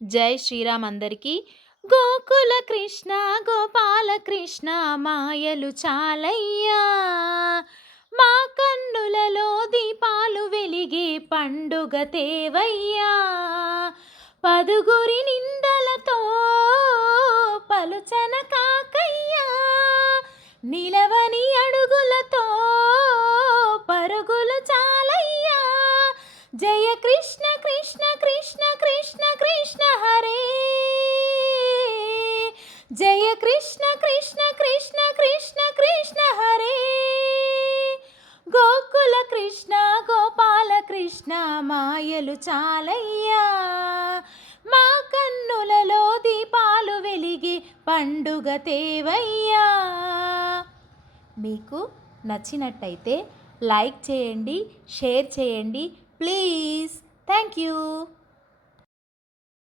జై శ్రీరామ్ అందరికీ. గోకుల కృష్ణ గోపాల కృష్ణ మాయలు చాలయ్యా, మా కన్నులలో దీపాలు వెలిగే పండుగ తేవయ్యా. పదుగురి నిందలతో పలుచన కాకయ్యా, నిలవని అడుగులతో పరుగులు చాలయ్యా. జయ కృష్ణ కృష్ణ కృష్ణ కృష్ణ కృష్ణ హరే, జయ కృష్ణ కృష్ణ కృష్ణ కృష్ణ కృష్ణ హరే. గోకుల కృష్ణ గోపాల కృష్ణ మాయలు చాలయ్యా, మా కన్నులలో దీపాలు వెలిగి పండుగ తేవయ్యా. మీకు నచ్చినట్టయితే లైక్ చేయండి, షేర్ చేయండి ప్లీజ్. Thank you.